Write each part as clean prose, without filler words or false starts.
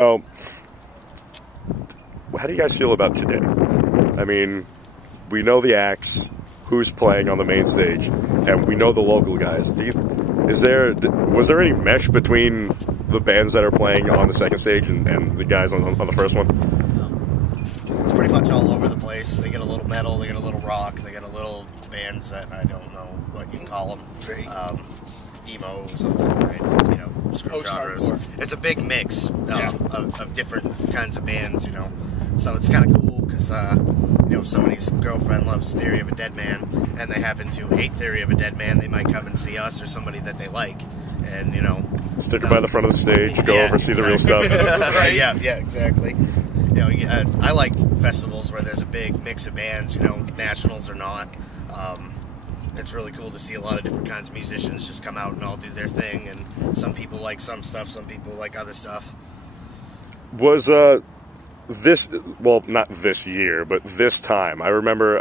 Oh, how do you guys feel about today? I mean, we know the acts, who's playing on the main stage, and we know the local guys. Was there any mesh between the bands that are playing on the second stage and the guys on the first one? It's pretty much all over the place. They get a little metal, they get a little rock, they get a little bands that I don't know what you call them. Emo or something, right? You know, screw genres. It's a big mix of different kinds of bands, you know. So it's kind of cool because, you know, if somebody's girlfriend loves Theory of a Dead Man and they happen to hate Theory of a Dead Man, they might come and see us or somebody that they like. And, you know, stick by the front of the stage, go over, see the real stuff. Right, yeah, exactly. You know, I like festivals where there's a big mix of bands, you know, nationals or not. It's really cool to see a lot of different kinds of musicians just come out and all do their thing, and some people like some stuff, some people like other stuff. Was this, well, not this year, but this time, I remember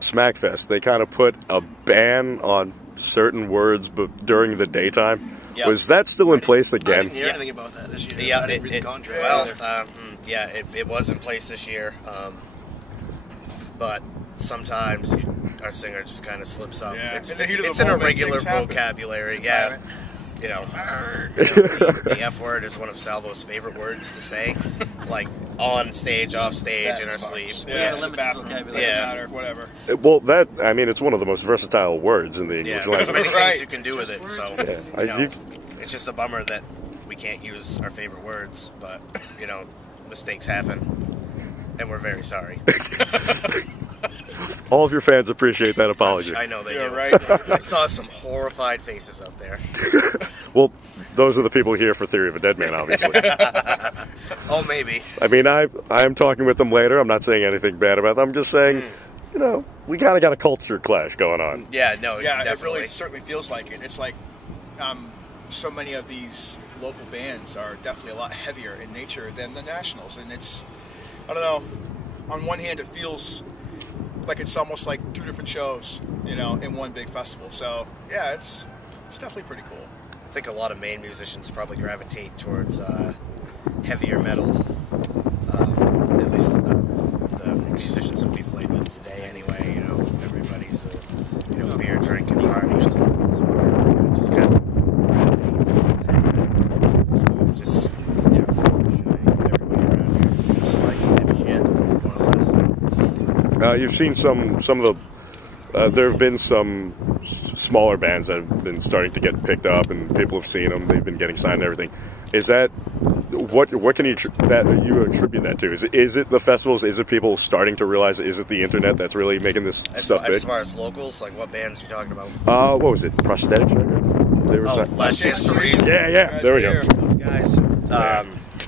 Smackfest, they kind of put a ban on certain words but during the daytime. Yep. Was that still in place again? I didn't hear anything about that this year. Yeah, I didn't read the contract it was in place this year, but sometimes our singer just kind of slips up. Yeah. It's an irregular vocabulary. Yeah, you know, the F word is one of Salvo's favorite words to say, like on stage, off stage, in our sleep. Yeah, the vocabulary. Doesn't matter, whatever. Well, I mean, it's one of the most versatile words in the English language. There's many things you can do with it. So, yeah. You know, it's just a bummer that we can't use our favorite words, but you know, mistakes happen, and we're very sorry. All of your fans appreciate that apology. I know they do. Right. I saw some horrified faces out there. Well, those are the people here for Theory of a Dead Man, obviously. Oh, maybe. I mean, I'm talking with them later. I'm not saying anything bad about them. I'm just saying, you know, we kind of got a culture clash going on. Yeah, no, yeah, definitely. It really certainly feels like it. It's like so many of these local bands are definitely a lot heavier in nature than the nationals, and it's, I don't know, on one hand it feels like it's almost like two different shows, you know, in one big festival. So yeah, it's definitely pretty cool. I think a lot of Maine musicians probably gravitate towards heavier metal. At least the musicians that we've played with today, anyway. You know, everybody's a beer drinking party, just kind of just everybody around here seems like some heavy shit, more or less. You've seen some of the. There have been some smaller bands that have been starting to get picked up, and people have seen them. They've been getting signed and everything. Is that what can you attribute that to? Is it the festivals? Is it people starting to realize? Is it the internet that's really making this stuff big? As far as locals, like what bands are you talking about? What was it? Prosthetics? They were Last Chance to Read. Yeah. There we go. Those guys,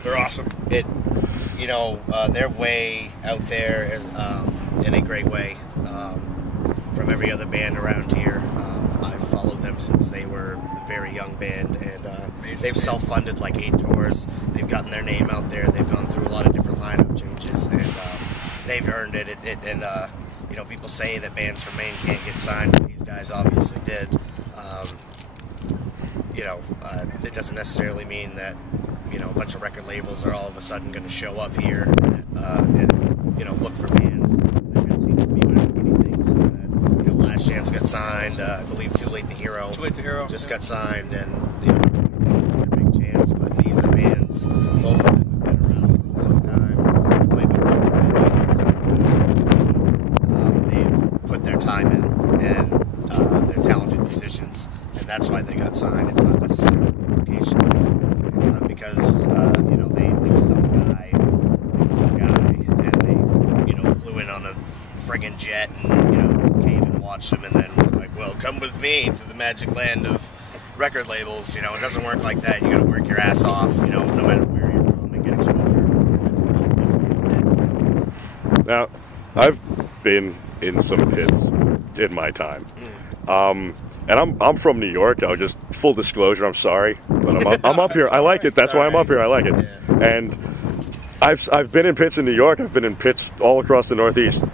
they're awesome. You know, they're way out there in a great way from every other band around here. I've followed them since they were a very young band, and they've self-funded like 8 tours. They've gotten their name out there. They've gone through a lot of different lineup changes, and they've earned it. And you know, people say that bands from Maine can't get signed, but these guys obviously did. You know, it doesn't necessarily mean that, you know, a bunch of record labels are all of a sudden going to show up here and, you know, look for bands. That seems to be what everybody thinks, is that, you know, Last Chance got signed, I believe Too Late the Hero just got signed, and, you know, it's their big chance, but these are bands, both of them have been around for a long time. They played with both of them. They've put their time in, and they're talented musicians, and that's why they got signed. It's not necessarily the location. It's not because, you know, they knew some guy, and they, you know, flew in on a friggin' jet and, you know, came and watched them and then was like, well, come with me to the magic land of record labels. You know, it doesn't work like that. You gotta work your ass off, you know, no matter where you're from, and get exposure. That's what both of those bands did. Now, I've been in some pits in my time. And I'm from New York. I'll just, full disclosure, I'm sorry, but I'm up here. I like it. That's why I'm up here. I like it. And I've been in pits in New York. I've been in pits all across the Northeast.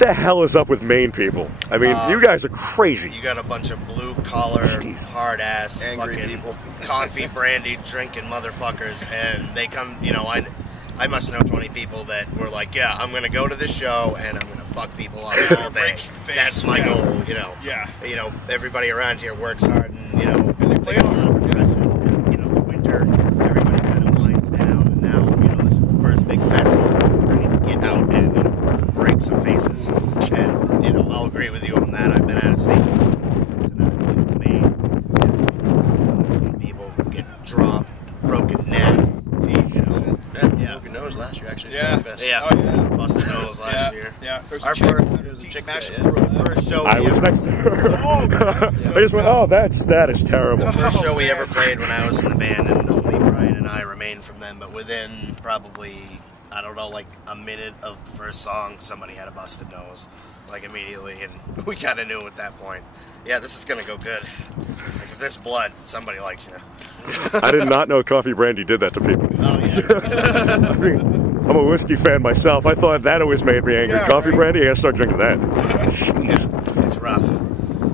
the hell is up with Maine people? I mean, you guys are crazy. You got a bunch of blue-collar, hard-ass, Angry fucking people. coffee, brandy, drinking motherfuckers, and they come, you know, I must know 20 people that were like, yeah, I'm going to go to this show, and I'm going to fuck people up all day. That's my goal, you know. Yeah. You know, everybody around here works hard, and, you know, they got a lot of progression. You know, the winter, everybody kind of winds down, and now, you know, this is the first big festival. We're ready to get out and, you know, break some faces. And, you know, I'll agree with you on that. I've been out of state. I've seen people get dropped, broken necks, teeth, you know. Yeah. Broken nose last year, actually. Yeah. Yeah, Oh, yeah. busted nose last year. Yeah. There's Our a chick, first chick master that, yeah. first show I we was ever, next to her. I just went, oh, that is terrible. first show we ever played when I was in the band, and only Brian and I remained from them. But within probably, I don't know, like a minute of the first song, somebody had a busted nose, like immediately, and we kind of knew at that point. Yeah, this is gonna go good. Like if there's blood, somebody likes you. I did not know Coffee Brandy did that to people. Oh yeah. I mean, I'm a whiskey fan myself. I thought that always made me angry. Yeah, Coffee right. Brandy, I gotta start drinking that. It's rough.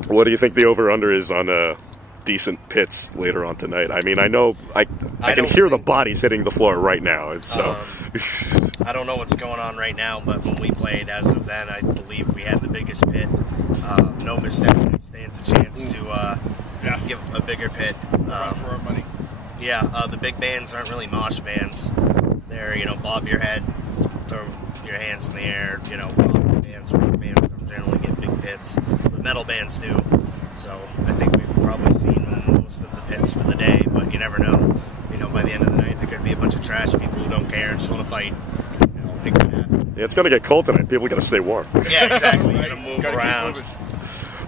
What do you think the over/under is on decent pits later on tonight? I mean, I know I can don't hear the think- bodies hitting the floor right now. It's so. I don't know what's going on right now, but when we played as of then, I believe we had the biggest pit. No mistake stands a chance to give a bigger pit. run for our money. Yeah, the big bands aren't really mosh bands. They're, you know, bob your head, throw your hands in the air, you know, rock bands don't generally get big pits. But metal bands do. So I think we've probably seen most of the pits for the day, but you never know. You know, by the end of the night, there could be a bunch of trash people who don't care and just want to fight. You know, it could happen. Yeah, it's gonna get cold tonight. People gotta stay warm. Yeah, exactly. You gotta move Gotta keep around. moving.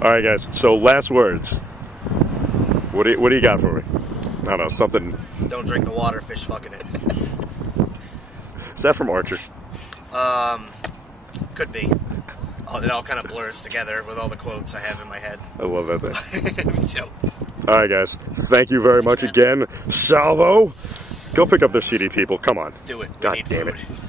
All right, guys. So last words. What do you got for me? I don't know, something. Don't drink the water, fish fucking it. Is that from Archer? Could be. It all kind of blurs together with all the quotes I have in my head. I love that thing. Me too. All right, guys. Thank you very much again, Salvo. Go pick up their CD, people. Come on. Do it. We God need damn food. it.